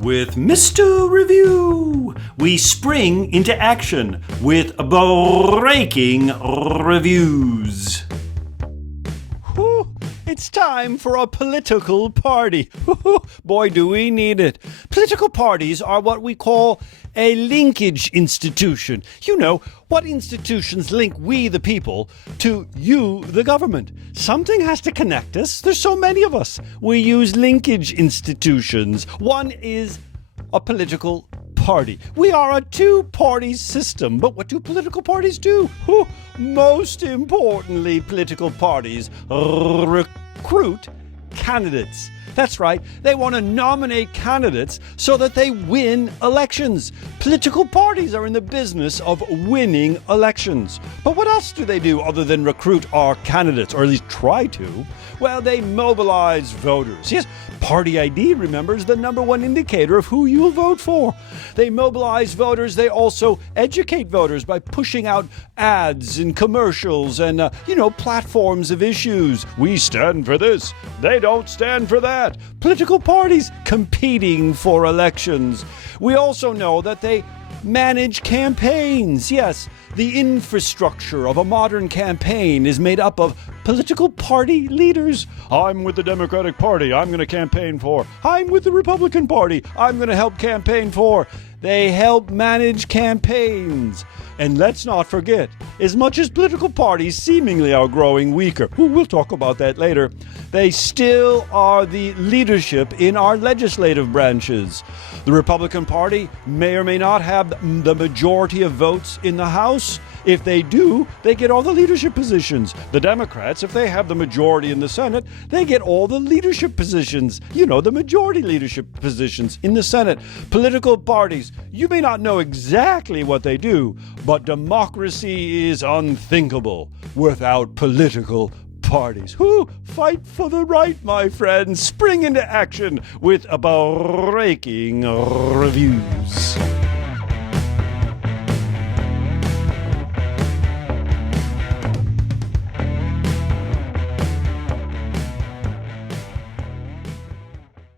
With Mr. Review, we spring into action with breaking reviews. Whew, it's time for a political party. Boy, do we need it. Political parties are what we call a linkage institution. You know, what institutions link we, the people, to you, the government. Something has to connect us. There's so many of us. We use linkage institutions. One is a political party. We are a two-party system, but what do political parties do? Most importantly, political parties recruit candidates. That's right, they want to nominate candidates so that they win elections. Political parties are in the business of winning elections. But what else do they do other than recruit our candidates, or at least try to? Well, they mobilize voters. Yes, party ID, remember, is the number one indicator of who you will vote for. They mobilize voters. They also educate voters by pushing out ads and commercials and, platforms of issues. We stand for this. They don't stand for that. Political parties competing for elections. We also know that they manage campaigns. Yes, the infrastructure of a modern campaign is made up of political party leaders. I'm with the Democratic Party. I'm going to campaign for. I'm with the Republican Party. I'm going to help campaign for. They help manage campaigns. And let's not forget, as much as political parties seemingly are growing weaker, we'll talk about that later, they still are the leadership in our legislative branches. The Republican Party may or may not have the majority of votes in the House. If they do, they get all the leadership positions. The Democrats, if they have the majority in the Senate, they get all the leadership positions. The majority leadership positions in the Senate. Political parties, you may not know exactly what they do, but democracy is unthinkable without political parties. Fight for the right, my friends. Spring into action with breaking reviews.